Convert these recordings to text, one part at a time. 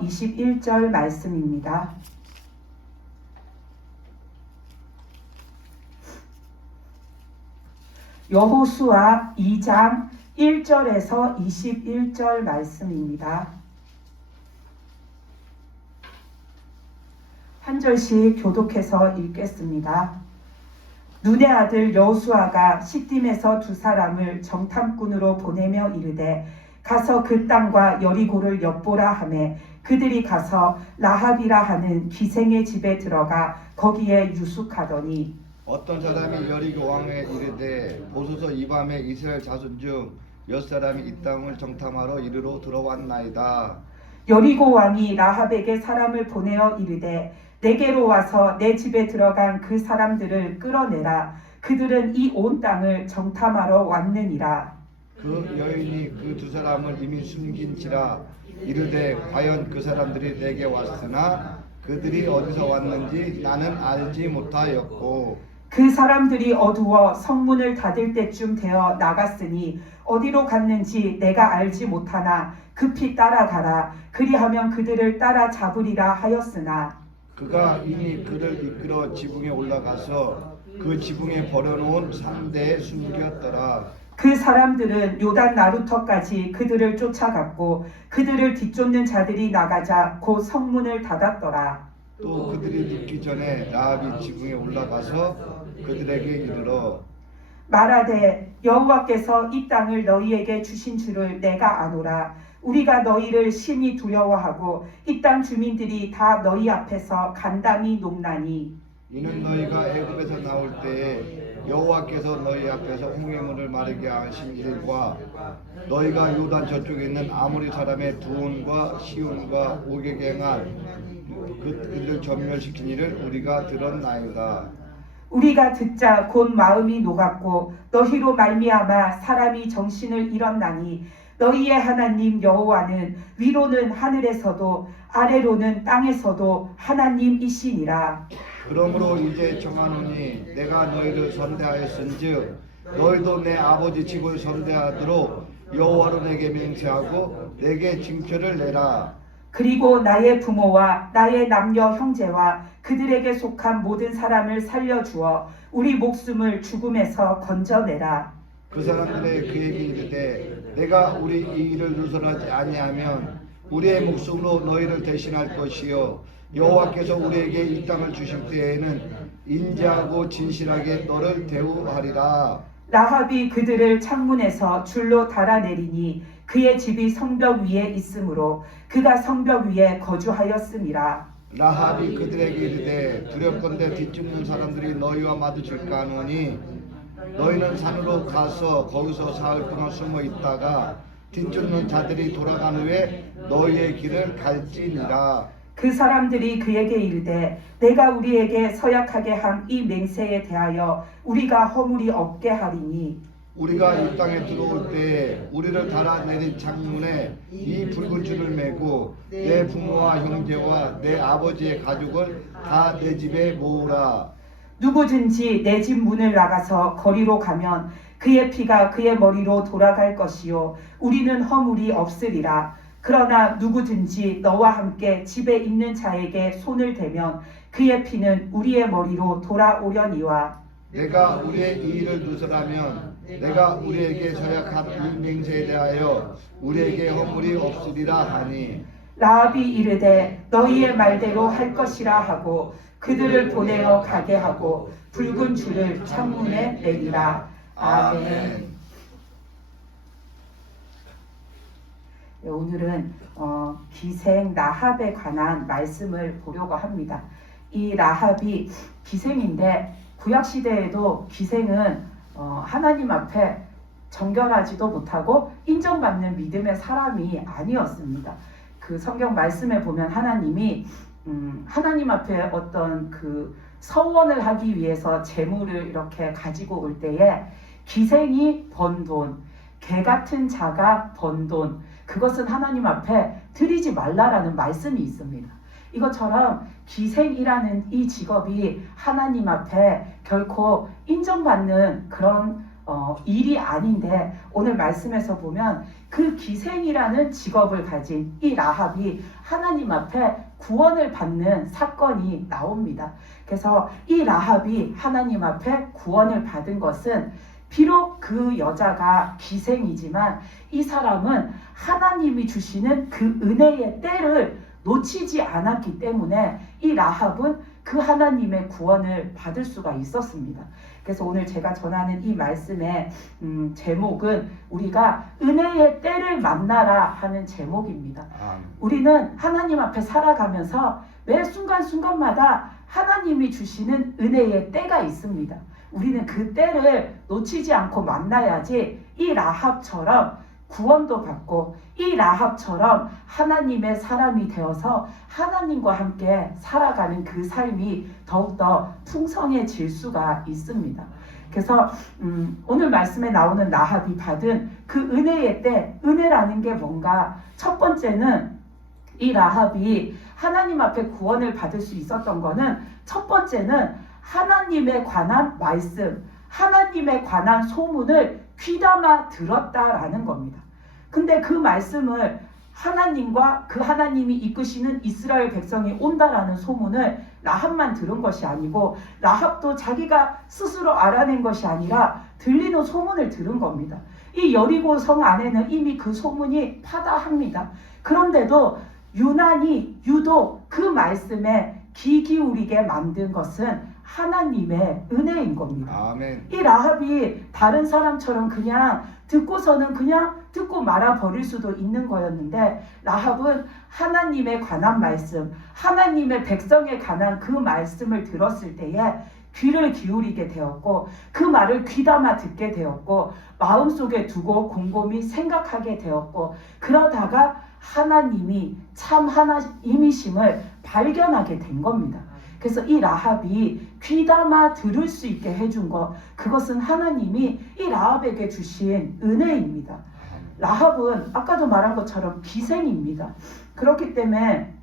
21절 말씀입니다. 여호수아 2장 1절에서 21절 말씀입니다. 한 절씩 교독해서 읽겠습니다. 눈의 아들 여호수아가 시딤에서 두 사람을 정탐꾼으로 보내며 이르되 가서 그 땅과 여리고를 엿보라 하매 그들이 가서 라합이라 하는 기생의 집에 들어가 거기에 유숙하더니 어떤 사람이 여리고 왕에 이르되 보소서 이 밤에 이스라엘 자손 중 몇 사람이 이 땅을 정탐하러 이르러 들어왔나이다. 여리고 왕이 라합에게 사람을 보내어 이르되 내게로 와서 내 집에 들어간 그 사람들을 끌어내라. 그들은 이 온 땅을 정탐하러 왔느니라. 그 여인이 그 두 사람을 이미 숨긴지라 이르되 과연 그 사람들이 내게 왔으나 그들이 어디서 왔는지 나는 알지 못하였고 그 사람들이 어두워 성문을 닫을 때쯤 되어 나갔으니 어디로 갔는지 내가 알지 못하나 급히 따라가라. 그리하면 그들을 따라 잡으리라 하였으나 그가 이미 그를 이끌어 지붕에 올라가서 그 지붕에 버려놓은 상대에 숨겼더라. 그 사람들은 요단 나루터까지 그들을 쫓아갔고 그들을 뒤쫓는 자들이 나가자 곧 성문을 닫았더라. 또 그들이 눕기 전에 라합이 지붕에 올라가서 그들에게 이르러 말하되 여호와께서 이 땅을 너희에게 주신 줄을 내가 아노라. 우리가 너희를 심히 두려워하고 이 땅 주민들이 다 너희 앞에서 간담이 높나니 이는 너희가 애굽에서 나올 때에 여호와께서 너희 앞에서 홍해물을 마르게 하신 일과 너희가 요단 저쪽에 있는 아모리 사람의 두온과 시온과 오게게 행한 그들을 전멸시킨 일을 우리가 들었나이다. 우리가 듣자 곧 마음이 녹았고 너희로 말미암아 사람이 정신을 잃었나니 너희의 하나님 여호와는 위로는 하늘에서도 아래로는 땅에서도 하나님이시니라. 그러므로 이제 정하노니 내가 너희를 선대하였은즉 너희도 내 아버지 집을 선대하도록 여호와로 내게 맹세하고 내게 징표를 내라. 그리고 나의 부모와 나의 남녀 형제와 그들에게 속한 모든 사람을 살려주어 우리 목숨을 죽음에서 건져내라. 그 사람들의 그에게 이르되 내가 우리 이 일을 누설하지 아니하면 우리의 목숨으로 너희를 대신할 것이요 여호와께서 우리에게 이 땅을 주실 때에는 인자하고 진실하게 너를 대우하리라. 라합이 그들을 창문에서 줄로 달아내리니 그의 집이 성벽 위에 있으므로 그가 성벽 위에 거주하였음이라. 라합이 그들에게 이르되 두렵건대 뒤쫓는 사람들이 너희와 마주칠까 하노니 너희는 산으로 가서 거기서 사흘 동안 숨어 있다가 뒤쫓는 자들이 돌아간 후에 너희의 길을 갈지니라. 그 사람들이 그에게 이르되 내가 우리에게 서약하게 한 이 맹세에 대하여 우리가 허물이 없게 하리니 우리가 이 땅에 들어올 때에 우리를 달아내린 창문에 이 붉은 줄을 매고 내 부모와 형제와 내 아버지의 가족을 다 내 집에 모으라. 누구든지 내 집 문을 나가서 거리로 가면 그의 피가 그의 머리로 돌아갈 것이요 우리는 허물이 없으리라. 그러나 누구든지 너와 함께 집에 있는 자에게 손을 대면 그의 피는 우리의 머리로 돌아오려니와 내가 우리의 이 일을 누설하면 내가 우리에게 서약한 이 맹세에 대하여 우리에게 허물이 없으리라 하니 라합이 이르되 너희의 말대로 할 것이라 하고 그들을 보내어 가게 하고 붉은 줄을 창문에 내리라. 아멘. 네, 오늘은 기생 라합에 관한 말씀을 보려고 합니다. 이 라합이 기생인데 구약 시대에도 기생은 하나님 앞에 정결하지도 못하고 인정받는 믿음의 사람이 아니었습니다. 그 성경 말씀에 보면 하나님이 하나님 앞에 어떤 그 서원을 하기 위해서 재물을 이렇게 가지고 올 때에 기생이 번 돈, 개 같은 자가 번 돈, 그것은 하나님 앞에 드리지 말라라는 말씀이 있습니다. 이것처럼 기생이라는 이 직업이 하나님 앞에 결코 인정받는 그런 일이 아닌데 오늘 말씀에서 보면 그 기생이라는 직업을 가진 이 라합이 하나님 앞에 구원을 받는 사건이 나옵니다. 그래서 이 라합이 하나님 앞에 구원을 받은 것은 비록 그 여자가 기생이지만 이 사람은 하나님이 주시는 그 은혜의 때를 놓치지 않았기 때문에 이 라합은 그 하나님의 구원을 받을 수가 있었습니다. 그래서 오늘 제가 전하는 이 말씀의 제목은 우리가 은혜의 때를 만나라 하는 제목입니다. 우리는 하나님 앞에 살아가면서 매 순간순간마다 하나님이 주시는 은혜의 때가 있습니다. 우리는 그 때를 놓치지 않고 만나야지 이 라합처럼 구원도 받고 이 라합처럼 하나님의 사람이 되어서 하나님과 함께 살아가는 그 삶이 더욱더 풍성해질 수가 있습니다. 그래서 오늘 말씀에 나오는 라합이 받은 그 은혜의 때, 은혜라는 게 뭔가? 첫 번째는 이 라합이 하나님 앞에 구원을 받을 수 있었던 거는 첫 번째는 하나님에 관한 말씀, 하나님에 관한 소문을 귀담아 들었다라는 겁니다. 근데 그 말씀을 하나님과 그 하나님이 이끄시는 이스라엘 백성이 온다라는 소문을 라합만 들은 것이 아니고 라합도 자기가 스스로 알아낸 것이 아니라 들리는 소문을 들은 겁니다. 이 여리고 성 안에는 이미 그 소문이 파다합니다. 그런데도 유독 그 말씀에 귀 기울이게 만든 것은 하나님의 은혜인 겁니다. 아멘. 이 라합이 다른 사람처럼 그냥 듣고서는 그냥 듣고 말아버릴 수도 있는 거였는데 라합은 하나님에 관한 말씀, 하나님의 백성에 관한 그 말씀을 들었을 때에 귀를 기울이게 되었고 그 말을 귀담아 듣게 되었고 마음속에 두고 곰곰이 생각하게 되었고 그러다가 하나님이 참 하나님이심을 발견하게 된 겁니다. 그래서 이 라합이 귀담아 들을 수 있게 해준 것, 그것은 하나님이 이 라합에게 주신 은혜입니다. 라합은 아까도 말한 것처럼 기생입니다. 그렇기 때문에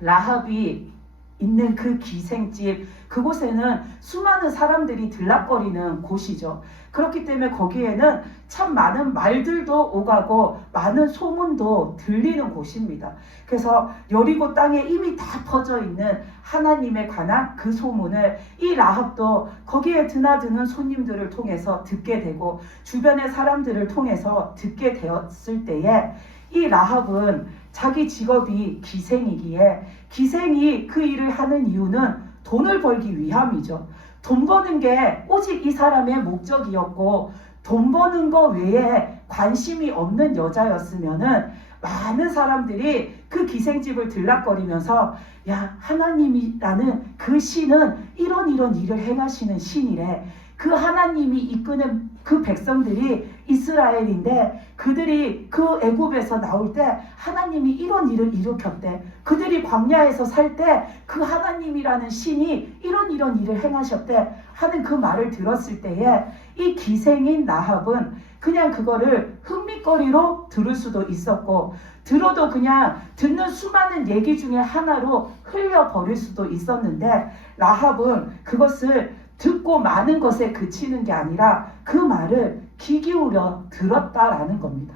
라합이 있는 그 기생집, 그곳에는 수많은 사람들이 들락거리는 곳이죠. 그렇기 때문에 거기에는 참 많은 말들도 오가고 많은 소문도 들리는 곳입니다. 그래서 여리고 땅에 이미 다 퍼져 있는 하나님에 관한 그 소문을 이 라합도 거기에 드나드는 손님들을 통해서 듣게 되고 주변의 사람들을 통해서 듣게 되었을 때에 이 라합은 자기 직업이 기생이기에 기생이 그 일을 하는 이유는 돈을 벌기 위함이죠. 돈 버는 게 오직 이 사람의 목적이었고 돈 버는 거 외에 관심이 없는 여자였으면은 많은 사람들이 그 기생집을 들락거리면서 야, 하나님이라는 그 신은 이런 일을 행하시는 신이래. 그 하나님이 이끄는 그 백성들이 이스라엘인데 그들이 그 애굽에서 나올 때 하나님이 이런 일을 일으켰대. 그들이 광야에서 살 때 그 하나님이라는 신이 이런 일을 행하셨대 하는 그 말을 들었을 때에 이 기생인 라합은 그냥 그거를 흥미거리로 들을 수도 있었고 들어도 그냥 듣는 수많은 얘기 중에 하나로 흘려버릴 수도 있었는데 라합은 그것을 듣고 많은 것에 그치는 게 아니라 그 말을 귀 기울여 들었다라는 겁니다.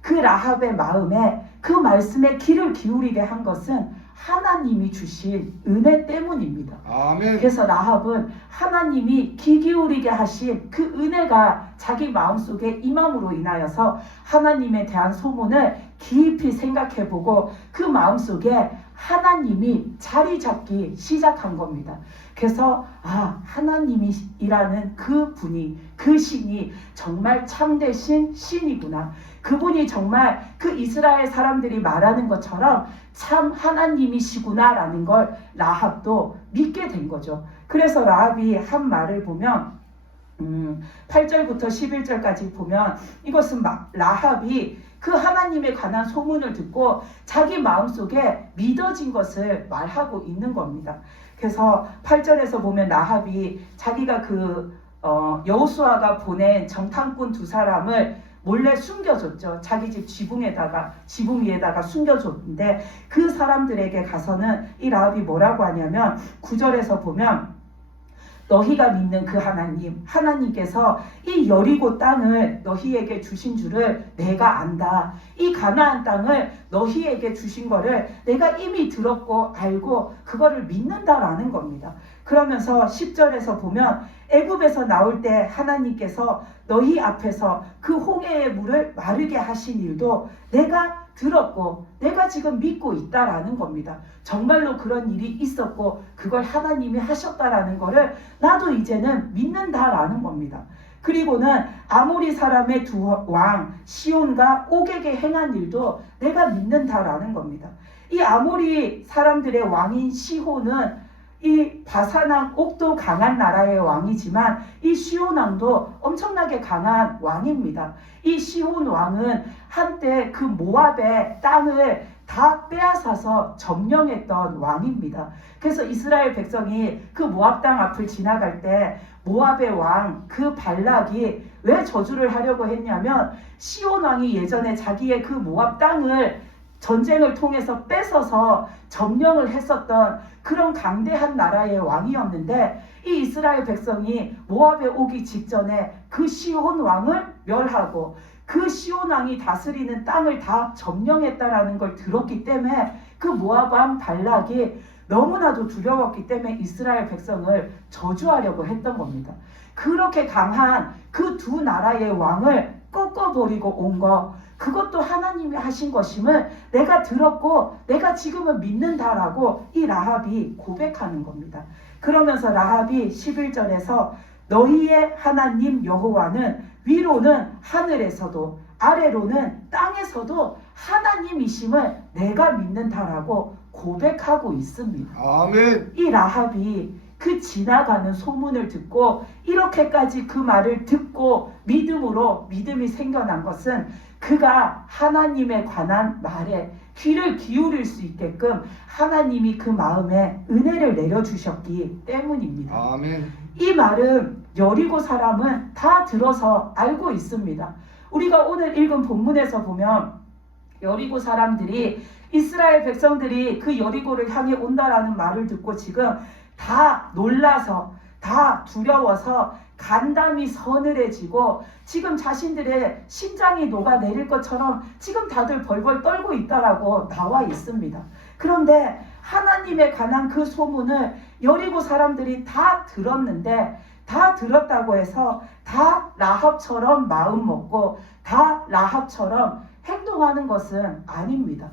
그 라합의 마음에 그 말씀에 귀를 기울이게 한 것은 하나님이 주신 은혜 때문입니다. 아멘. 그래서 라합은 하나님이 귀 기울이게 하신 그 은혜가 자기 마음속에 임함으로 인하여서 하나님에 대한 소문을 깊이 생각해보고 그 마음속에 하나님이 자리 잡기 시작한 겁니다. 그래서 하나님이라는 그 분이, 그 신이 정말 참되신 신이구나. 그분이 정말 그 이스라엘 사람들이 말하는 것처럼 참 하나님이시구나라는 걸 라합도 믿게 된 거죠. 그래서 라합이 한 말을 보면 8절부터 11절까지 보면 이것은 라합이 그 하나님에 관한 소문을 듣고 자기 마음속에 믿어진 것을 말하고 있는 겁니다. 그래서 8절에서 보면 라합이 자기가 여호수아가 보낸 정탐꾼 두 사람을 몰래 숨겨줬죠. 자기 집 지붕 위에다가 숨겨줬는데 그 사람들에게 가서는 이 라합이 뭐라고 하냐면 9절에서 보면 너희가 믿는 그 하나님께서 이 여리고 땅을 너희에게 주신 줄을 내가 안다. 이 가나안 땅을 너희에게 주신 거를 내가 이미 들었고 알고 그거를 믿는다라는 겁니다. 그러면서 10절에서 보면 애굽에서 나올 때 하나님께서 너희 앞에서 그 홍해의 물을 마르게 하신 일도 내가 들었고 내가 지금 믿고 있다라는 겁니다. 정말로 그런 일이 있었고 그걸 하나님이 하셨다라는 거를 나도 이제는 믿는다라는 겁니다. 그리고는 아모리 사람의 두 왕 시온과 옥에게 행한 일도 내가 믿는다라는 겁니다. 이 아모리 사람들의 왕인 시온은 이 바사랑 옥도 강한 나라의 왕이지만 이 시온 왕도 엄청나게 강한 왕입니다. 이 시온 왕은 한때 그 모압의 땅을 다 빼앗아서 점령했던 왕입니다. 그래서 이스라엘 백성이 그 모압 땅 앞을 지나갈 때 모압의 왕 그 발락이 왜 저주를 하려고 했냐면 시온 왕이 예전에 자기의 그 모압 땅을 전쟁을 통해서 뺏어서 점령을 했었던 그런 강대한 나라의 왕이었는데 이 이스라엘 백성이 모압에 오기 직전에 그 시온 왕을 멸하고 그 시온 왕이 다스리는 땅을 다 점령했다라는 걸 들었기 때문에 그 모압 왕 발락이 너무나도 두려웠기 때문에 이스라엘 백성을 저주하려고 했던 겁니다. 그렇게 강한 그 두 나라의 왕을 꺾어버리고 온 거, 그것도 하나님이 하신 것임을 내가 들었고 내가 지금은 믿는다라고 이 라합이 고백하는 겁니다. 그러면서 라합이 11절에서 너희의 하나님 여호와는 위로는 하늘에서도 아래로는 땅에서도 하나님이심을 내가 믿는다라고 고백하고 있습니다. 아멘. 이 라합이 그 지나가는 소문을 듣고 이렇게까지 그 말을 듣고 믿음으로 믿음이 생겨난 것은 그가 하나님에 관한 말에 귀를 기울일 수 있게끔 하나님이 그 마음에 은혜를 내려주셨기 때문입니다. 아멘. 이 말은 여리고 사람은 다 들어서 알고 있습니다. 우리가 오늘 읽은 본문에서 보면 여리고 사람들이 이스라엘 백성들이 그 여리고를 향해 온다라는 말을 듣고 지금 다 놀라서 다 두려워서 간담이 서늘해지고 지금 자신들의 심장이 녹아내릴 것처럼 지금 다들 벌벌 떨고 있다라고 나와 있습니다. 그런데 하나님에 관한 그 소문을 여리고 사람들이 다 들었는데 다 들었다고 해서 다 라합처럼 마음 먹고 다 라합처럼 행동하는 것은 아닙니다.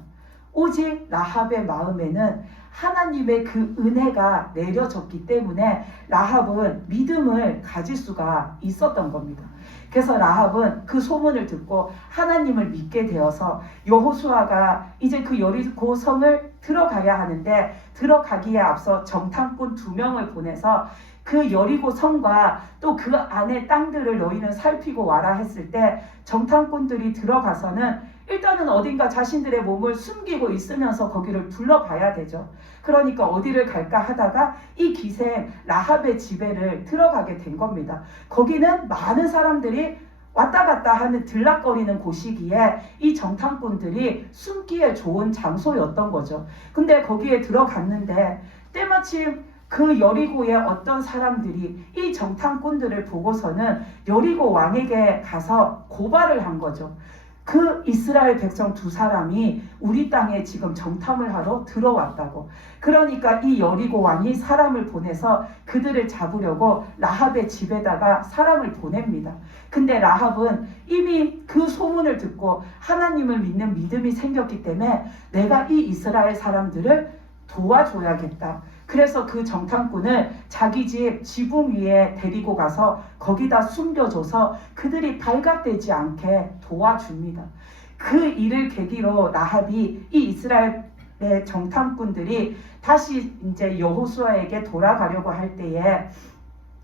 오직 라합의 마음에는 하나님의 그 은혜가 내려졌기 때문에 라합은 믿음을 가질 수가 있었던 겁니다. 그래서 라합은 그 소문을 듣고 하나님을 믿게 되어서 여호수아가 이제 그 여리고 성을 들어가야 하는데 들어가기에 앞서 정탐꾼 2명을 보내서 그 여리고 성과 또 그 안의 땅들을 너희는 살피고 와라 했을 때 정탐꾼들이 들어가서는 일단은 어딘가 자신들의 몸을 숨기고 있으면서 거기를 둘러봐야 되죠. 그러니까 어디를 갈까 하다가 이 기생 라합의 집에를 들어가게 된 겁니다. 거기는 많은 사람들이 왔다 갔다 하는 들락거리는 곳이기에 이 정탐꾼들이 숨기에 좋은 장소였던 거죠. 근데 거기에 들어갔는데 때마침 그 여리고의 어떤 사람들이 이 정탐꾼들을 보고서는 여리고 왕에게 가서 고발을 한 거죠. 그 이스라엘 백성 2사람이 우리 땅에 지금 정탐을 하러 들어왔다고. 그러니까 이 여리고 왕이 사람을 보내서 그들을 잡으려고 라합의 집에다가 사람을 보냅니다. 근데 라합은 이미 그 소문을 듣고 하나님을 믿는 믿음이 생겼기 때문에 내가 이 이스라엘 사람들을 도와줘야겠다. 그래서 그 정탐꾼을 자기 집 지붕 위에 데리고 가서 거기다 숨겨줘서 그들이 발각되지 않게 도와줍니다. 그 일을 계기로 라합이 이 이스라엘의 정탐꾼들이 다시 이제 여호수아에게 돌아가려고 할 때에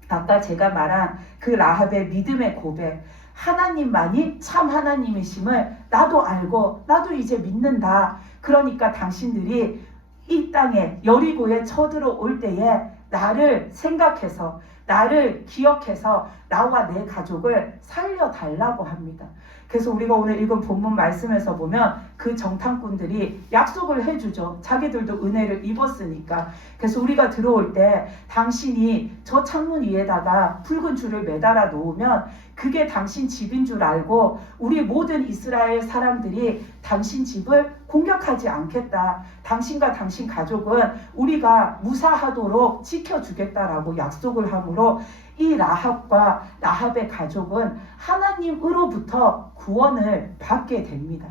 아까 제가 말한 그 라합의 믿음의 고백, 하나님만이 참 하나님이심을 나도 알고 나도 이제 믿는다. 그러니까 당신들이 이 땅에 여리고에 쳐들어올 때에 나를 생각해서 나를 기억해서 나와 내 가족을 살려달라고 합니다. 그래서 우리가 오늘 읽은 본문 말씀에서 보면 그 정탐꾼들이 약속을 해주죠. 자기들도 은혜를 입었으니까. 그래서 우리가 들어올 때 당신이 저 창문 위에다가 붉은 줄을 매달아 놓으면 그게 당신 집인 줄 알고 우리 모든 이스라엘 사람들이 당신 집을 공격하지 않겠다. 당신과 당신 가족은 우리가 무사하도록 지켜주겠다라고 약속을 하므로 이 라합과 라합의 가족은 하나님으로부터 구원을 받게 됩니다.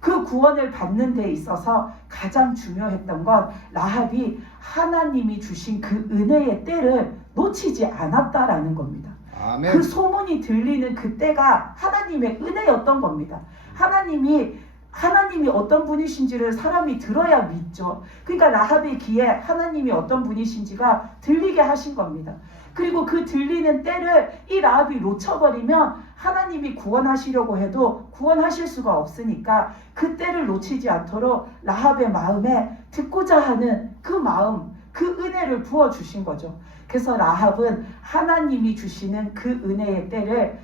그 구원을 받는 데 있어서 가장 중요했던 건 라합이 하나님이 주신 그 은혜의 때를 놓치지 않았다라는 겁니다. 아멘. 그 소문이 들리는 그 때가 하나님의 은혜였던 겁니다. 하나님이 어떤 분이신지를 사람이 들어야 믿죠. 그러니까 라합의 귀에 하나님이 어떤 분이신지가 들리게 하신 겁니다. 그리고 그 들리는 때를 이 라합이 놓쳐버리면 하나님이 구원하시려고 해도 구원하실 수가 없으니까 그 때를 놓치지 않도록 라합의 마음에 듣고자 하는 그 마음, 그 은혜를 부어주신 거죠. 그래서 라합은 하나님이 주시는 그 은혜의 때를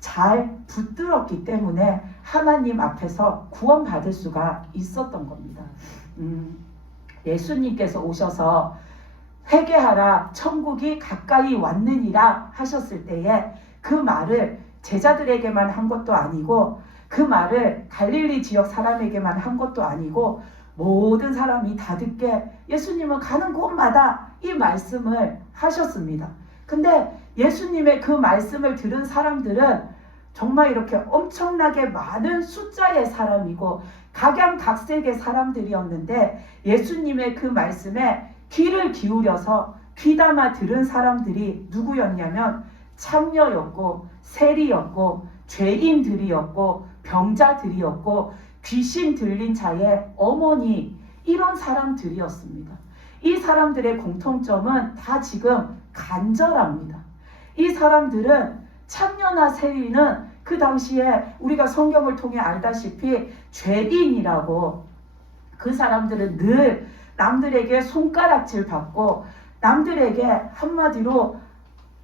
잘 붙들었기 때문에 하나님 앞에서 구원받을 수가 있었던 겁니다. 예수님께서 오셔서 회개하라 천국이 가까이 왔느니라 하셨을 때에 그 말을 제자들에게만 한 것도 아니고 그 말을 갈릴리 지역 사람에게만 한 것도 아니고 모든 사람이 다 듣게 예수님은 가는 곳마다 이 말씀을 하셨습니다. 근데 예수님의 그 말씀을 들은 사람들은 정말 이렇게 엄청나게 많은 숫자의 사람이고 각양각색의 사람들이었는데 예수님의 그 말씀에 귀를 기울여서 귀담아 들은 사람들이 누구였냐면 창녀였고 세리였고 죄인들이었고 병자들이었고 귀신 들린 자의 어머니 이런 사람들이었습니다. 이 사람들의 공통점은 다 지금 간절합니다. 이 사람들은 창녀나 세리는 그 당시에 우리가 성경을 통해 알다시피 죄인이라고 그 사람들은 늘 남들에게 손가락질 받고 남들에게 한마디로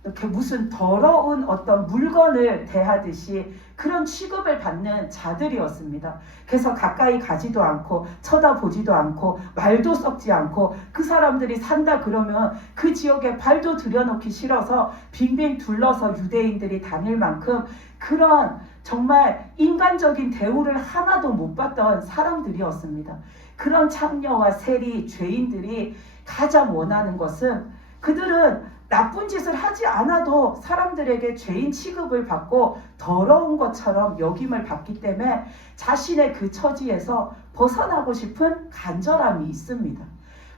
이렇게 무슨 더러운 어떤 물건을 대하듯이 그런 취급을 받는 자들이었습니다. 그래서 가까이 가지도 않고 쳐다보지도 않고 말도 섞지 않고 그 사람들이 산다 그러면 그 지역에 발도 들여놓기 싫어서 빙빙 둘러서 유대인들이 다닐 만큼 그런 정말 인간적인 대우를 하나도 못 받던 사람들이었습니다. 그런 창녀와 세리, 죄인들이 가장 원하는 것은 그들은 나쁜 짓을 하지 않아도 사람들에게 죄인 취급을 받고 더러운 것처럼 여김을 받기 때문에 자신의 그 처지에서 벗어나고 싶은 간절함이 있습니다.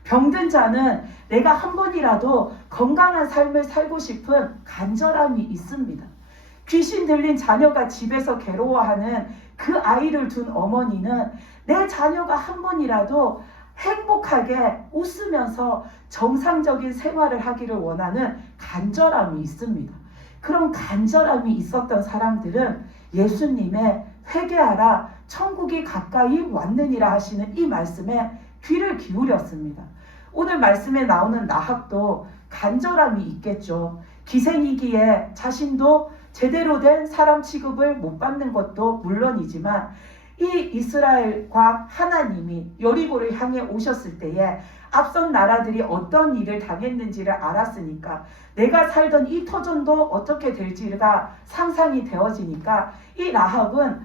병든 자는 내가 한 번이라도 건강한 삶을 살고 싶은 간절함이 있습니다. 귀신 들린 자녀가 집에서 괴로워하는 그 아이를 둔 어머니는 내 자녀가 한 번이라도 행복하게 웃으면서 정상적인 생활을 하기를 원하는 간절함이 있습니다. 그런 간절함이 있었던 사람들은 예수님의 회개하라 천국이 가까이 왔느니라 하시는 이 말씀에 귀를 기울였습니다. 오늘 말씀에 나오는 라합도 간절함이 있겠죠. 기생이기에 자신도 제대로 된 사람 취급을 못 받는 것도 물론이지만 이 이스라엘과 하나님이 여리고를 향해 오셨을 때에 앞선 나라들이 어떤 일을 당했는지를 알았으니까 내가 살던 이 터전도 어떻게 될지가 상상이 되어지니까 이 라합은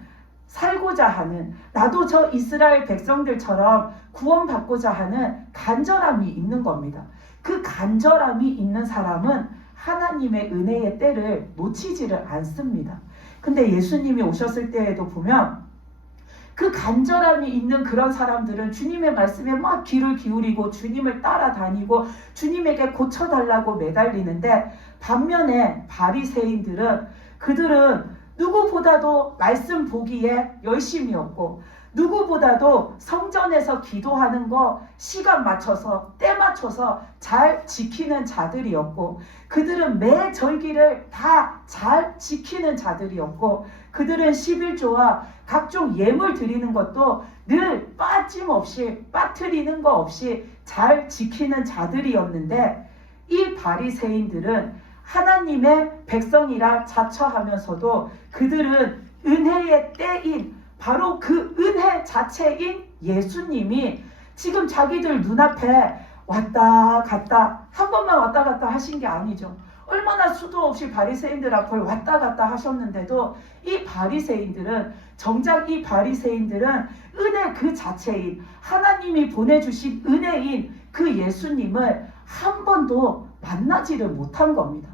살고자 하는 나도 저 이스라엘 백성들처럼 구원받고자 하는 간절함이 있는 겁니다. 그 간절함이 있는 사람은 하나님의 은혜의 때를 놓치지를 않습니다. 근데 예수님이 오셨을 때에도 보면 그 간절함이 있는 그런 사람들은 주님의 말씀에 막 귀를 기울이고 주님을 따라다니고 주님에게 고쳐달라고 매달리는데 반면에 바리새인들은 그들은 누구보다도 말씀 보기에 열심이었고 누구보다도 성전에서 기도하는 거 시간 맞춰서 때 맞춰서 잘 지키는 자들이었고 그들은 매 절기를 다 잘 지키는 자들이었고 그들은 11조와 각종 예물 드리는 것도 늘 빠짐없이 빠뜨리는 거 없이 잘 지키는 자들이었는데 이 바리새인들은 하나님의 백성이라 자처하면서도 그들은 은혜의 때인 바로 그 은혜 자체인 예수님이 지금 자기들 눈앞에 왔다 갔다 한 번만 왔다 갔다 하신 게 아니죠. 얼마나 수도 없이 바리새인들 앞을 왔다 갔다 하셨는데도 이 바리새인들은 정작 이 바리새인들은 은혜 그 자체인 하나님이 보내주신 은혜인 그 예수님을 한 번도 만나지를 못한 겁니다.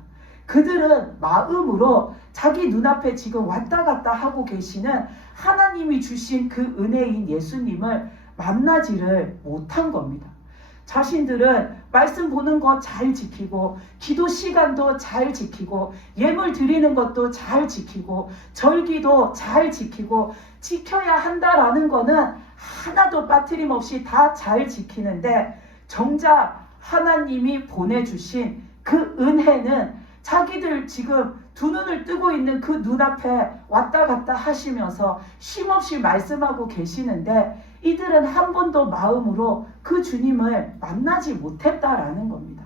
그들은 마음으로 자기 눈앞에 지금 왔다 갔다 하고 계시는 하나님이 주신 그 은혜인 예수님을 만나지를 못한 겁니다. 자신들은 말씀 보는 거 잘 지키고 기도 시간도 잘 지키고 예물 드리는 것도 잘 지키고 절기도 잘 지키고 지켜야 한다라는 거는 하나도 빠트림없이 다 잘 지키는데 정작 하나님이 보내주신 그 은혜는 자기들 지금 두 눈을 뜨고 있는 그 눈앞에 왔다 갔다 하시면서 쉼없이 말씀하고 계시는데 이들은 한 번도 마음으로 그 주님을 만나지 못했다라는 겁니다.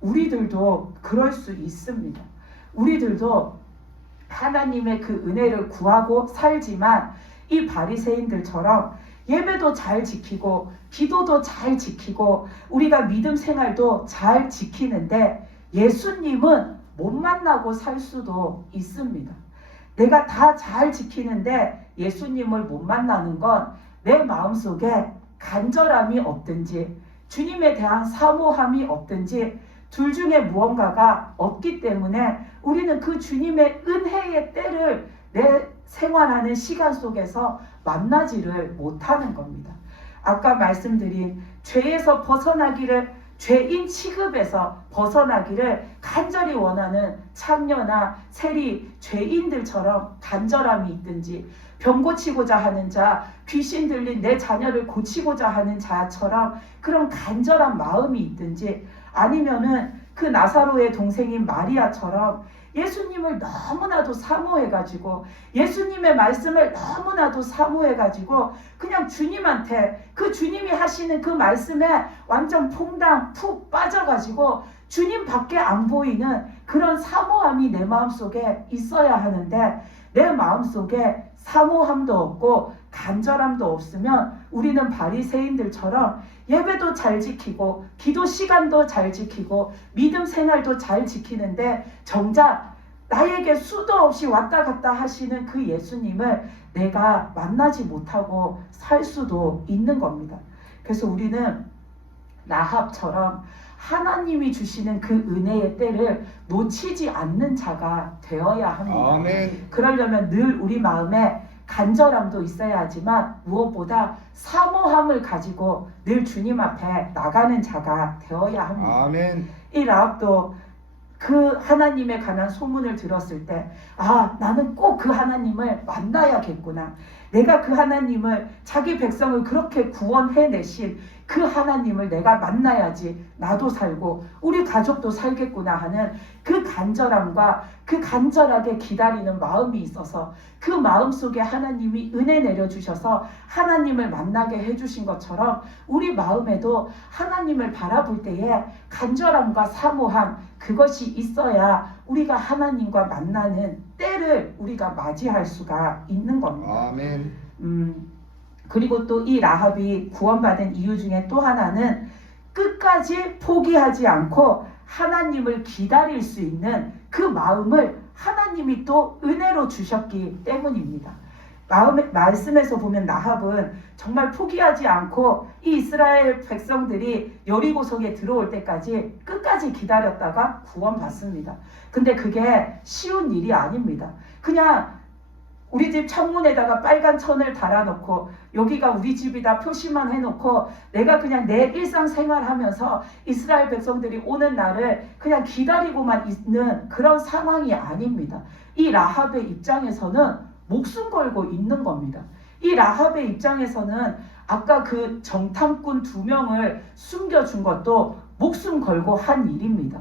우리들도 그럴 수 있습니다. 우리들도 하나님의 그 은혜를 구하고 살지만 이 바리새인들처럼 예배도 잘 지키고 기도도 잘 지키고 우리가 믿음 생활도 잘 지키는데 예수님은 못 만나고 살 수도 있습니다. 내가 다 잘 지키는데 예수님을 못 만나는 건 내 마음속에 간절함이 없든지 주님에 대한 사모함이 없든지 둘 중에 무언가가 없기 때문에 우리는 그 주님의 은혜의 때를 내 생활하는 시간 속에서 만나지를 못하는 겁니다. 아까 말씀드린 죄에서 벗어나기를 죄인 취급에서 벗어나기를 간절히 원하는 창녀나 세리 죄인들처럼 간절함이 있든지 병 고치고자 하는 자, 귀신 들린 내 자녀를 고치고자 하는 자처럼 그런 간절한 마음이 있든지 아니면은 그 나사로의 동생인 마리아처럼 예수님을 너무나도 사모해가지고 예수님의 말씀을 너무나도 사모해가지고 그냥 주님한테 그 주님이 하시는 그 말씀에 완전 퐁당 푹 빠져가지고 주님밖에 안 보이는 그런 사모함이 내 마음속에 있어야 하는데 내 마음속에 사모함도 없고 간절함도 없으면 우리는 바리새인들처럼 예배도 잘 지키고 기도 시간도 잘 지키고 믿음 생활도 잘 지키는데 정작 나에게 수도 없이 왔다 갔다 하시는 그 예수님을 내가 만나지 못하고 살 수도 있는 겁니다. 그래서 우리는 라합처럼 하나님이 주시는 그 은혜의 때를 놓치지 않는 자가 되어야 합니다. 아멘. 그러려면 늘 우리 마음에 간절함도 있어야 하지만 무엇보다 사모함을 가지고 늘 주님 앞에 나가는 자가 되어야 합니다. 아멘. 이 라합도 그 하나님에 관한 소문을 들었을 때 나는 꼭 그 하나님을 만나야겠구나. 내가 그 하나님을 자기 백성을 그렇게 구원해내신 그 하나님을 내가 만나야지 나도 살고 우리 가족도 살겠구나 하는 그 간절함과 그 간절하게 기다리는 마음이 있어서 그 마음 속에 하나님이 은혜 내려주셔서 하나님을 만나게 해주신 것처럼 우리 마음에도 하나님을 바라볼 때에 간절함과 사모함 그것이 있어야 우리가 하나님과 만나는 때를 우리가 맞이할 수가 있는 겁니다. 아멘. 그리고 또 이 라합이 구원받은 이유 중에 또 하나는 끝까지 포기하지 않고 하나님을 기다릴 수 있는 그 마음을 하나님이 또 은혜로 주셨기 때문입니다. 말씀에서 보면 라합은 정말 포기하지 않고 이 이스라엘 백성들이 여리고성에 들어올 때까지 끝까지 기다렸다가 구원받습니다. 근데 그게 쉬운 일이 아닙니다. 그냥 우리 집 창문에다가 빨간 천을 달아놓고 여기가 우리 집이다 표시만 해놓고 내가 그냥 내 일상생활하면서 이스라엘 백성들이 오는 날을 그냥 기다리고만 있는 그런 상황이 아닙니다. 이 라합의 입장에서는 목숨 걸고 있는 겁니다. 이 라합의 입장에서는 아까 그 정탐꾼 2명을 숨겨준 것도 목숨 걸고 한 일입니다.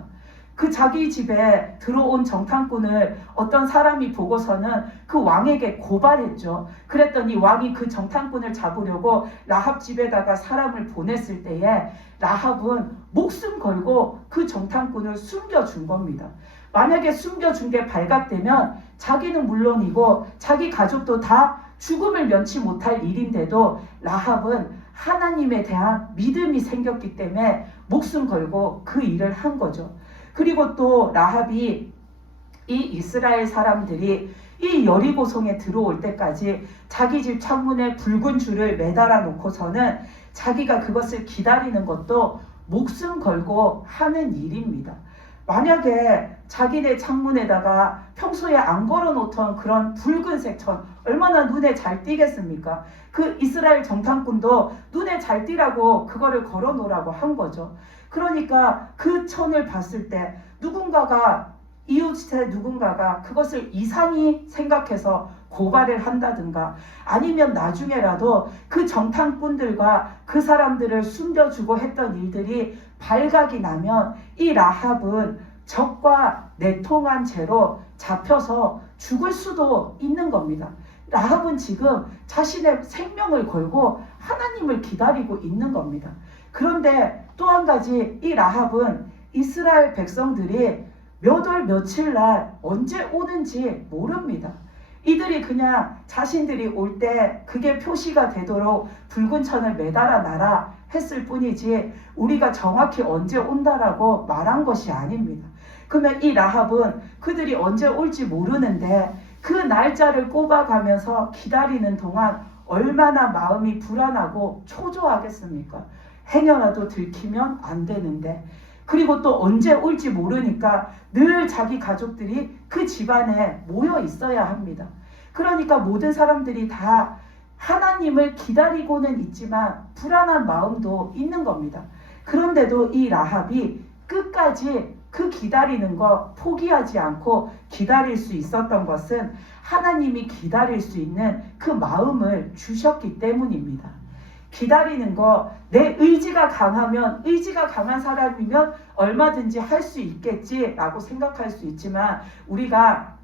그 자기 집에 들어온 정탐꾼을 어떤 사람이 보고서는 그 왕에게 고발했죠. 그랬더니 왕이 그 정탐꾼을 잡으려고 라합 집에다가 사람을 보냈을 때에 라합은 목숨 걸고 그 정탐꾼을 숨겨준 겁니다. 만약에 숨겨준 게 발각되면 자기는 물론이고 자기 가족도 다 죽음을 면치 못할 일인데도 라합은 하나님에 대한 믿음이 생겼기 때문에 목숨 걸고 그 일을 한 거죠. 그리고 또 라합이 이 이스라엘 사람들이 이 여리고성에 들어올 때까지 자기 집 창문에 붉은 줄을 매달아 놓고서는 자기가 그것을 기다리는 것도 목숨 걸고 하는 일입니다. 만약에 자기네 창문에다가 평소에 안 걸어놓던 그런 붉은색 천 얼마나 눈에 잘 띄겠습니까? 그 이스라엘 정탐꾼도 눈에 잘 띄라고 그거를 걸어놓으라고 한 거죠. 그러니까 그 천을 봤을 때 누군가가 이웃의 누군가가 그것을 이상히 생각해서 고발을 한다든가 아니면 나중에라도 그 정탐꾼들과 그 사람들을 숨겨주고 했던 일들이 발각이 나면 이 라합은 적과 내통한 죄로 잡혀서 죽을 수도 있는 겁니다. 라합은 지금 자신의 생명을 걸고 하나님을 기다리고 있는 겁니다. 그런데 또 한 가지 이 라합은 이스라엘 백성들이 몇 월 며칠 날 언제 오는지 모릅니다. 이들이 그냥 자신들이 올 때 그게 표시가 되도록 붉은 천을 매달아 놔라 했을 뿐이지 우리가 정확히 언제 온다라고 말한 것이 아닙니다. 그러면 이 라합은 그들이 언제 올지 모르는데 그 날짜를 꼽아가면서 기다리는 동안 얼마나 마음이 불안하고 초조하겠습니까? 행여라도 들키면 안 되는데 그리고 또 언제 올지 모르니까 늘 자기 가족들이 그 집안에 모여 있어야 합니다. 그러니까 모든 사람들이 다 하나님을 기다리고는 있지만 불안한 마음도 있는 겁니다. 그런데도 이 라합이 끝까지 그 기다리는 거 포기하지 않고 기다릴 수 있었던 것은 하나님이 기다릴 수 있는 그 마음을 주셨기 때문입니다. 기다리는 거 내 의지가 강하면 의지가 강한 사람이면 얼마든지 할 수 있겠지라고 생각할 수 있지만 우리가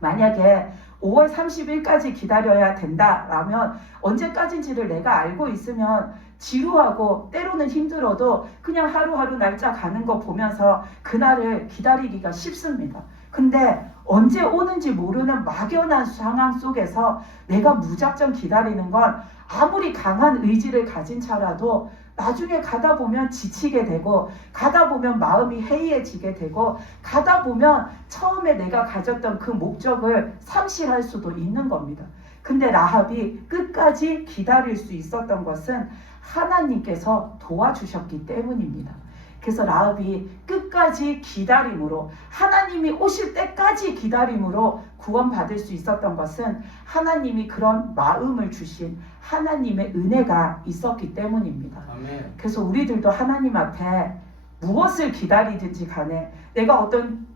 만약에 5월 30일까지 기다려야 된다라면 언제까지인지를 내가 알고 있으면 지루하고 때로는 힘들어도 그냥 하루하루 날짜 가는 거 보면서 그날을 기다리기가 쉽습니다. 근데 언제 오는지 모르는 막연한 상황 속에서 내가 무작정 기다리는 건 아무리 강한 의지를 가진 차라도 나중에 가다 보면 지치게 되고 가다 보면 마음이 해이해지게 되고 가다 보면 처음에 내가 가졌던 그 목적을 상실할 수도 있는 겁니다. 근데 라합이 끝까지 기다릴 수 있었던 것은 하나님께서 도와주셨기 때문입니다. 그래서 라합이 끝까지 기다림으로 하나님이 오실 때까지 기다림으로 구원받을 수 있었던 것은 하나님이 그런 마음을 주신 하나님의 은혜가 있었기 때문입니다. 아멘. 그래서 우리들도 하나님 앞에 무엇을 기다리든지 간에 내가 어떤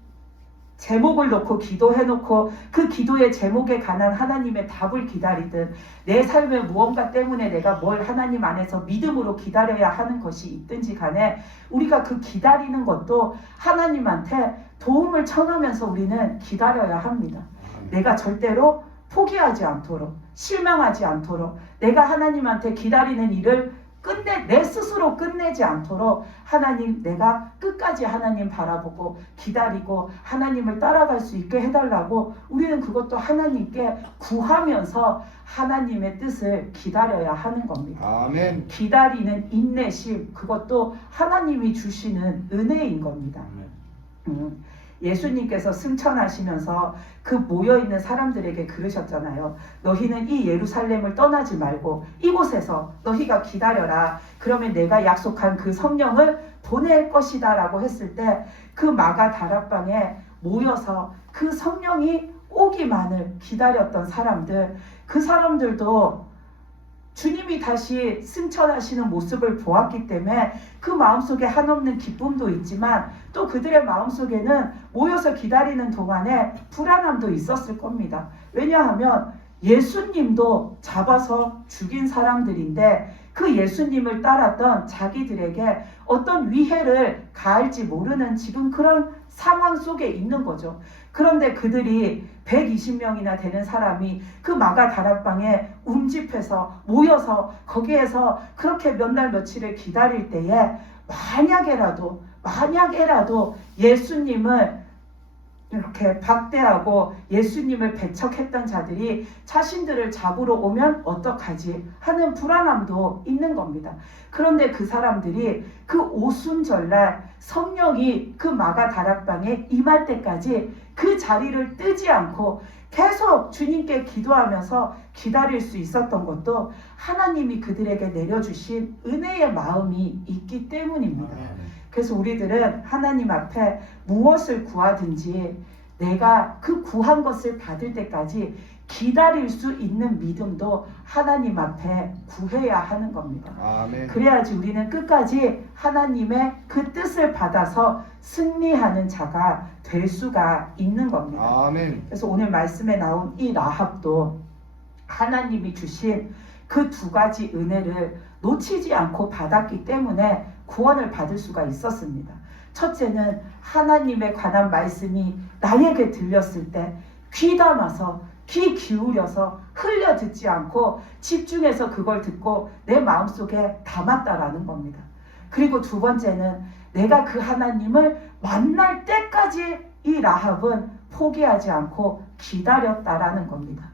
제목을 놓고 기도해놓고 그 기도의 제목에 관한 하나님의 답을 기다리든 내 삶의 무언가 때문에 내가 뭘 하나님 안에서 믿음으로 기다려야 하는 것이 있든지 간에 우리가 그 기다리는 것도 하나님한테 도움을 청하면서 우리는 기다려야 합니다. 내가 절대로 포기하지 않도록 실망하지 않도록 내가 하나님한테 기다리는 일을 내 스스로 끝내지 않도록 하나님 내가 끝까지 하나님 바라보고 기다리고 하나님을 따라갈 수 있게 해달라고 우리는 그것도 하나님께 구하면서 하나님의 뜻을 기다려야 하는 겁니다. 아멘. 기다리는 인내심 그것도 하나님이 주시는 은혜인 겁니다. 예수님께서 승천하시면서 그 모여있는 사람들에게 그러셨잖아요. 너희는 이 예루살렘을 떠나지 말고 이곳에서 너희가 기다려라. 그러면 내가 약속한 그 성령을 보낼 것이다 라고 했을 때 그 마가 다락방에 모여서 그 성령이 오기만을 기다렸던 사람들 그 사람들도 주님이 다시 승천하시는 모습을 보았기 때문에 그 마음속에 한없는 기쁨도 있지만 또 그들의 마음속에는 모여서 기다리는 동안에 불안함도 있었을 겁니다. 왜냐하면 예수님도 잡아서 죽인 사람들인데 그 예수님을 따랐던 자기들에게 어떤 위해를 가할지 모르는 지금 그런 상황 속에 있는 거죠. 그런데 그들이 120명이나 되는 사람이 그 마가 다락방에 움집해서 모여서 거기에서 그렇게 몇 날 며칠을 기다릴 때에 만약에라도 예수님을 이렇게 박대하고 예수님을 배척했던 자들이 자신들을 잡으러 오면 어떡하지 하는 불안함도 있는 겁니다. 그런데 그 사람들이 그 오순절날 성령이 그 마가 다락방에 임할 때까지 그 자리를 뜨지 않고 계속 주님께 기도하면서 기다릴 수 있었던 것도 하나님이 그들에게 내려주신 은혜의 마음이 있기 때문입니다. 그래서 우리들은 하나님 앞에 무엇을 구하든지 내가 그 구한 것을 받을 때까지 기다릴 수 있는 믿음도 하나님 앞에 구해야 하는 겁니다. 아멘. 그래야지 우리는 끝까지 하나님의 그 뜻을 받아서 승리하는 자가 될 수가 있는 겁니다. 아멘. 그래서 오늘 말씀에 나온 이 라합도 하나님이 주신 그 두 가지 은혜를 놓치지 않고 받았기 때문에 구원을 받을 수가 있었습니다. 첫째는 하나님에 관한 말씀이 나에게 들렸을 때 귀담아서 귀 기울여서 흘려 듣지 않고 집중해서 그걸 듣고 내 마음속에 담았다라는 겁니다. 그리고 두 번째는 내가 그 하나님을 만날 때까지 이 라합은 포기하지 않고 기다렸다라는 겁니다.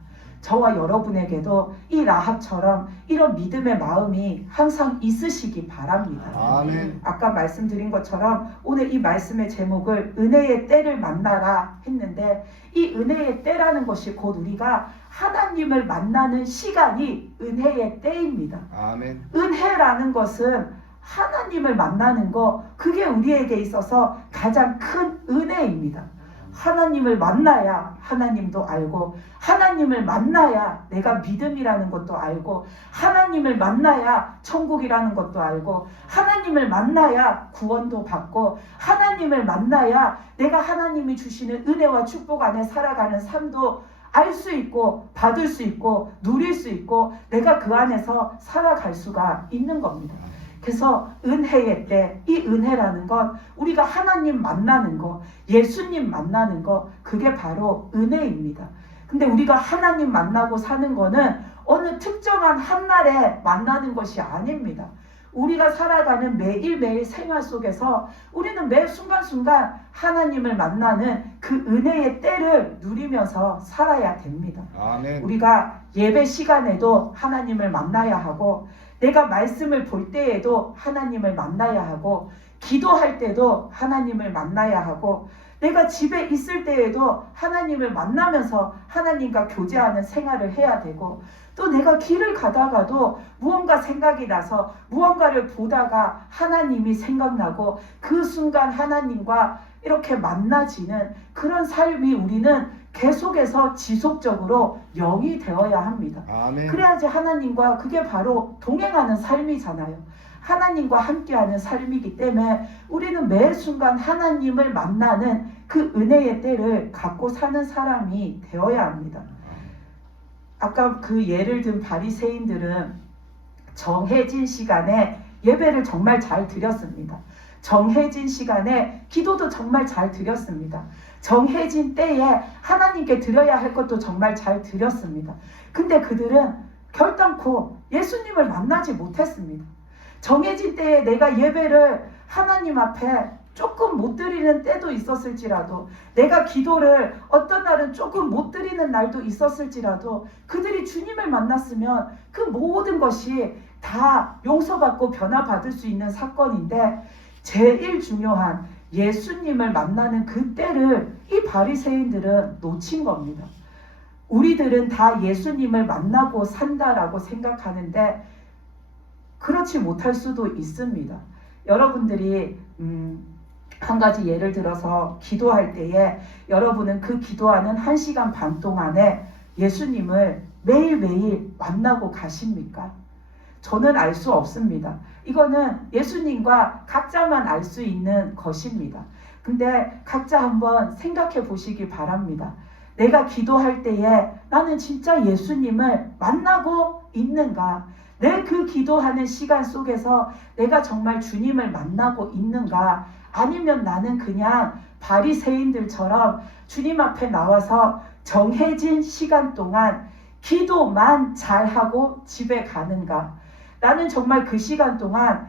저와 여러분에게도 이 라합처럼 이런 믿음의 마음이 항상 있으시기 바랍니다. 아멘. 아까 말씀드린 것처럼 오늘 이 말씀의 제목을 은혜의 때를 만나라 했는데 이 은혜의 때라는 것이 곧 우리가 하나님을 만나는 시간이 은혜의 때입니다. 아멘. 은혜라는 것은 하나님을 만나는 거, 그게 우리에게 있어서 가장 큰 은혜입니다. 하나님을 만나야 하나님도 알고, 하나님을 만나야 내가 믿음이라는 것도 알고, 하나님을 만나야 천국이라는 것도 알고, 하나님을 만나야 구원도 받고, 하나님을 만나야 내가 하나님이 주시는 은혜와 축복 안에 살아가는 삶도 알 수 있고 받을 수 있고 누릴 수 있고 내가 그 안에서 살아갈 수가 있는 겁니다. 그래서 은혜의 때, 이 은혜라는 건 우리가 하나님 만나는 거, 예수님 만나는 거, 그게 바로 은혜입니다. 근데 우리가 하나님 만나고 사는 거는 어느 특정한 한날에 만나는 것이 아닙니다. 우리가 살아가는 매일매일 생활 속에서 우리는 매 순간순간 하나님을 만나는 그 은혜의 때를 누리면서 살아야 됩니다. 아멘. 우리가 예배 시간에도 하나님을 만나야 하고, 내가 말씀을 볼 때에도 하나님을 만나야 하고, 기도할 때도 하나님을 만나야 하고, 내가 집에 있을 때에도 하나님을 만나면서 하나님과 교제하는 생활을 해야 되고, 또 내가 길을 가다가도 무언가 생각이 나서 무언가를 보다가 하나님이 생각나고 그 순간 하나님과 이렇게 만나지는 그런 삶이 우리는 계속해서 지속적으로 영이 되어야 합니다. 아멘. 그래야지 하나님과, 그게 바로 동행하는 삶이잖아요. 하나님과 함께하는 삶이기 때문에 우리는 매 순간 하나님을 만나는 그 은혜의 때를 갖고 사는 사람이 되어야 합니다. 아까 그 예를 든 바리새인들은 정해진 시간에 예배를 정말 잘 드렸습니다. 정해진 시간에 기도도 정말 잘 드렸습니다. 정해진 때에 하나님께 드려야 할 것도 정말 잘 드렸습니다. 근데 그들은 결단코 예수님을 만나지 못했습니다. 정해진 때에 내가 예배를 하나님 앞에 조금 못 드리는 때도 있었을지라도, 내가 기도를 어떤 날은 조금 못 드리는 날도 있었을지라도, 그들이 주님을 만났으면 그 모든 것이 다 용서받고 변화받을 수 있는 사건인데, 제일 중요한 예수님을 만나는 그 때를 이 바리새인들은 놓친 겁니다. 우리들은 다 예수님을 만나고 산다라고 생각하는데 그렇지 못할 수도 있습니다. 여러분들이 한 가지 예를 들어서 기도할 때에 여러분은 그 기도하는 1시간 반 동안에 예수님을 매일매일 만나고 가십니까? 저는 알 수 없습니다. 이거는 예수님과 각자만 알 수 있는 것입니다. 근데 각자 한번 생각해 보시기 바랍니다. 내가 기도할 때에 나는 진짜 예수님을 만나고 있는가? 내 그 기도하는 시간 속에서 내가 정말 주님을 만나고 있는가? 아니면 나는 그냥 바리새인들처럼 주님 앞에 나와서 정해진 시간 동안 기도만 잘하고 집에 가는가? 나는 정말 그 시간 동안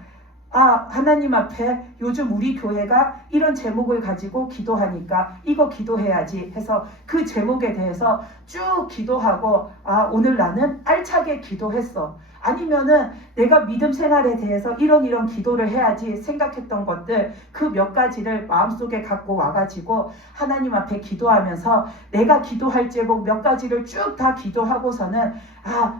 하나님 앞에 요즘 우리 교회가 이런 제목을 가지고 기도하니까 이거 기도해야지 해서 그 제목에 대해서 쭉 기도하고 오늘 나는 알차게 기도했어. 아니면은 내가 믿음 생활에 대해서 이런 기도를 해야지 생각했던 것들 그 몇 가지를 마음속에 갖고 와가지고 하나님 앞에 기도하면서 내가 기도할 제목 몇 가지를 쭉 다 기도하고서는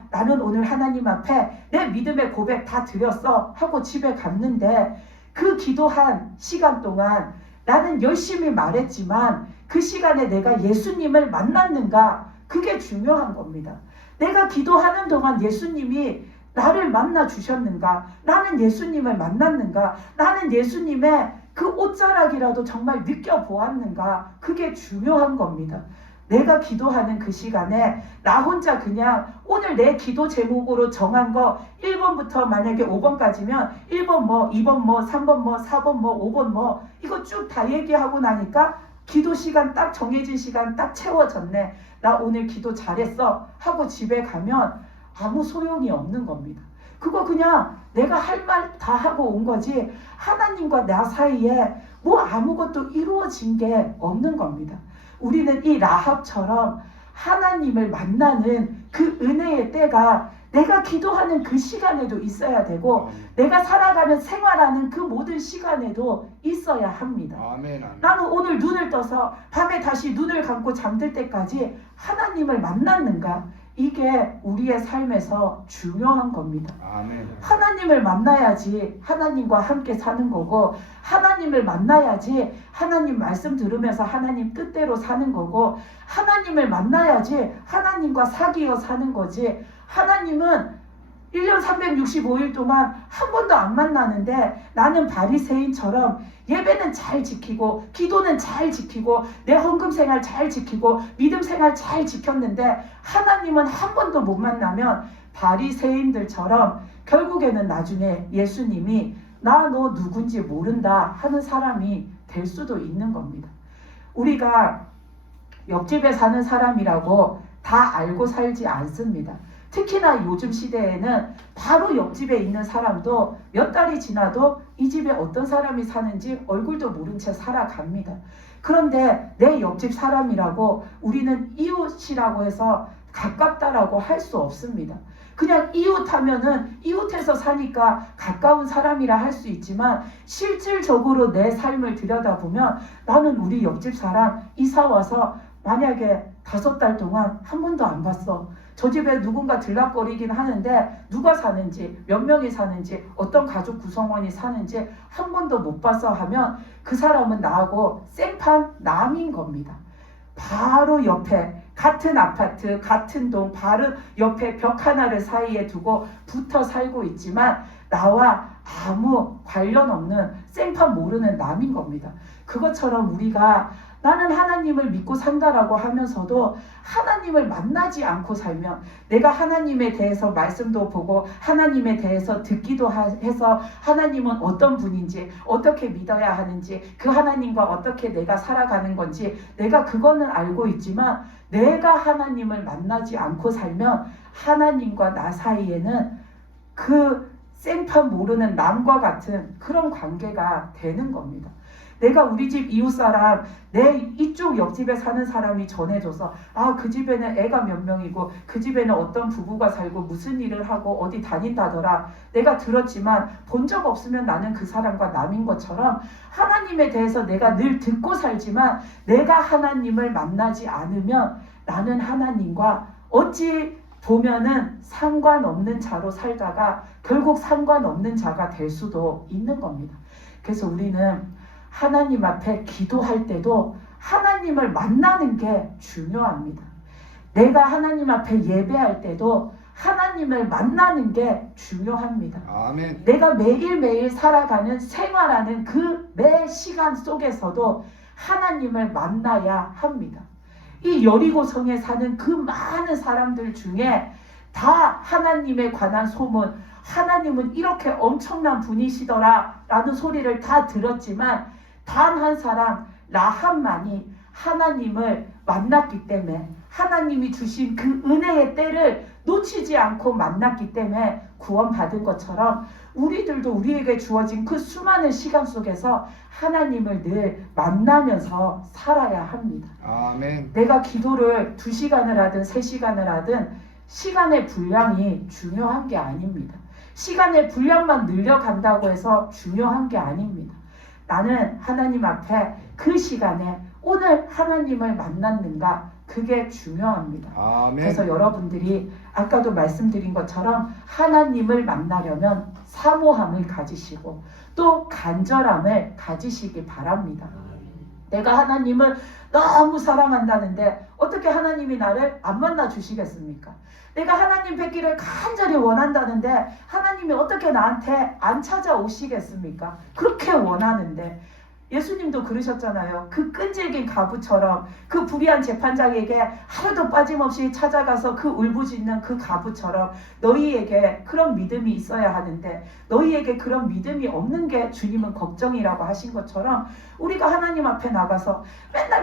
나는 오늘 하나님 앞에 내 믿음의 고백 다 드렸어 하고 집에 갔는데 그 기도한 시간 동안 나는 열심히 말했지만 그 시간에 내가 예수님을 만났는가 그게 중요한 겁니다. 내가 기도하는 동안 예수님이 나를 만나 주셨는가? 나는 예수님을 만났는가? 나는 예수님의 그 옷자락이라도 정말 느껴보았는가? 그게 중요한 겁니다. 내가 기도하는 그 시간에 나 혼자 그냥 오늘 내 기도 제목으로 정한 거 1번부터 만약에 5번까지면 1번 뭐, 2번 뭐, 3번 뭐, 4번 뭐, 5번 뭐 이거 쭉 다 얘기하고 나니까 기도 시간 딱 정해진 시간 딱 채워졌네. 나 오늘 기도 잘했어 하고 집에 가면 아무 소용이 없는 겁니다. 그거 그냥 내가 할 말 다 하고 온 거지 하나님과 나 사이에 뭐 아무것도 이루어진 게 없는 겁니다. 우리는 이 라합처럼 하나님을 만나는 그 은혜의 때가 내가 기도하는 그 시간에도 있어야 되고 내가 살아가는 생활하는 그 모든 시간에도 있어야 합니다. 아멘. 나는 오늘 눈을 떠서 밤에 다시 눈을 감고 잠들 때까지 하나님을 만났는가? 이게 우리의 삶에서 중요한 겁니다. 아멘. 하나님을 만나야지 하나님과 함께 사는 거고 하나님을 만나야지 하나님 말씀 들으면서 하나님 뜻대로 사는 거고 하나님을 만나야지 하나님과 사귀어 사는 거지 하나님은 1년 365일 동안 한 번도 안 만나는데 나는 바리새인처럼 예배는 잘 지키고 기도는 잘 지키고 내 헌금 생활 잘 지키고 믿음 생활 잘 지켰는데 하나님은 한 번도 못 만나면 바리새인들처럼 결국에는 나중에 예수님이 나 너 누군지 모른다 하는 사람이 될 수도 있는 겁니다. 우리가 옆집에 사는 사람이라고 다 알고 살지 않습니다. 특히나 요즘 시대에는 바로 옆집에 있는 사람도 몇 달이 지나도 이 집에 어떤 사람이 사는지 얼굴도 모른 채 살아갑니다. 그런데 내 옆집 사람이라고 우리는 이웃이라고 해서 가깝다라고 할 수 없습니다. 그냥 이웃 하면은 이웃에서 사니까 가까운 사람이라 할 수 있지만 실질적으로 내 삶을 들여다보면 나는 우리 옆집 사람 이사 와서 만약에 5달 동안 한 번도 안 봤어. 저 집에 누군가 들락거리긴 하는데 누가 사는지 몇 명이 사는지 어떤 가족 구성원이 사는지 한 번도 못 봤어 하면 그 사람은 나하고 생판 남인 겁니다. 바로 옆에 같은 아파트 같은 동 바로 옆에 벽 하나를 사이에 두고 붙어 살고 있지만 나와 아무 관련 없는 생판 모르는 남인 겁니다. 그것처럼 우리가 나는 하나님을 믿고 산다라고 하면서도 하나님을 만나지 않고 살면 내가 하나님에 대해서 말씀도 보고 하나님에 대해서 듣기도 해서 하나님은 어떤 분인지 어떻게 믿어야 하는지 그 하나님과 어떻게 내가 살아가는 건지 내가 그거는 알고 있지만 내가 하나님을 만나지 않고 살면 하나님과 나 사이에는 그 생판 모르는 남과 같은 그런 관계가 되는 겁니다. 내가 우리 집 이웃사람 내 이쪽 옆집에 사는 사람이 전해줘서 그 집에는 애가 몇 명이고 그 집에는 어떤 부부가 살고 무슨 일을 하고 어디 다닌다더라 내가 들었지만 본 적 없으면 나는 그 사람과 남인 것처럼 하나님에 대해서 내가 늘 듣고 살지만 내가 하나님을 만나지 않으면 나는 하나님과 어찌 보면은 상관없는 자로 살다가 결국 상관없는 자가 될 수도 있는 겁니다. 그래서 우리는 하나님 앞에 기도할 때도 하나님을 만나는 게 중요합니다. 내가 하나님 앞에 예배할 때도 하나님을 만나는 게 중요합니다. 아멘. 내가 매일매일 살아가는 생활하는 그 매 시간 속에서도 하나님을 만나야 합니다. 이 여리고성에 사는 그 많은 사람들 중에 다 하나님에 관한 소문 하나님은 이렇게 엄청난 분이시더라 라는 소리를 다 들었지만 단 한 사람 라합만이 하나님을 만났기 때문에 하나님이 주신 그 은혜의 때를 놓치지 않고 만났기 때문에 구원받은 것처럼 우리들도 우리에게 주어진 그 수많은 시간 속에서 하나님을 늘 만나면서 살아야 합니다. 아멘. 내가 기도를 2시간을 하든 3시간을 하든 시간의 분량이 중요한 게 아닙니다. 시간의 분량만 늘려간다고 해서 중요한 게 아닙니다. 나는 하나님 앞에 그 시간에 오늘 하나님을 만났는가, 그게 중요합니다. 아멘. 그래서 여러분들이 아까도 말씀드린 것처럼 하나님을 만나려면 사모함을 가지시고 또 간절함을 가지시기 바랍니다. 내가 하나님을 너무 사랑한다는데 어떻게 하나님이 나를 안 만나 주시겠습니까? 내가 하나님 뵙기를 간절히 원한다는데 하나님이 어떻게 나한테 안 찾아오시겠습니까? 그렇게 원하는데. 예수님도 그러셨잖아요. 그 끈질긴 가부처럼 그 불의한 재판장에게 하루도 빠짐없이 찾아가서 그 울부짖는 그 가부처럼 너희에게 그런 믿음이 있어야 하는데 너희에게 그런 믿음이 없는 게 주님은 걱정이라고 하신 것처럼 우리가 하나님 앞에 나가서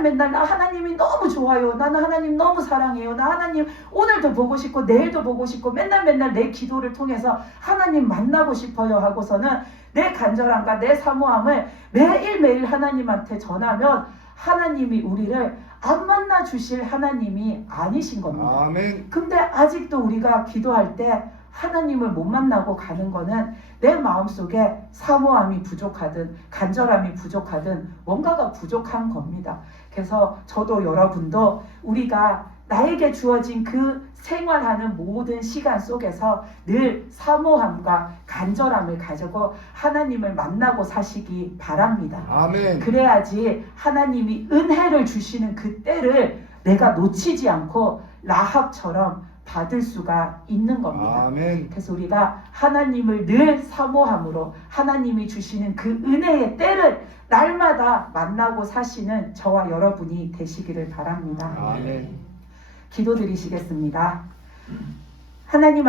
맨날 나 하나님이 너무 좋아요. 나는 하나님 너무 사랑해요. 나 하나님 오늘도 보고 싶고 내일도 보고 싶고 맨날 내 기도를 통해서 하나님 만나고 싶어요 하고서는 내 간절함과 내 사모함을 매일매일 하나님한테 전하면 하나님이 우리를 안 만나 주실 하나님이 아니신 겁니다. 아멘. 근데 아직도 우리가 기도할 때 하나님을 못 만나고 가는 거는 내 마음속에 사모함이 부족하든 간절함이 부족하든 뭔가가 부족한 겁니다. 그래서 저도 여러분도 우리가 나에게 주어진 그 생활하는 모든 시간 속에서 늘 사모함과 간절함을 가지고 하나님을 만나고 사시기 바랍니다. 아멘. 그래야지 하나님이 은혜를 주시는 그 때를 내가 놓치지 않고 라합처럼 받을 수가 있는 겁니다. 아멘. 그래서 우리가 하나님을 늘 사모함으로 하나님이 주시는 그 은혜의 때를 날마다 만나고 사시는 저와 여러분이 되시기를 바랍니다. 아멘. 기도드리시겠습니다. 하나님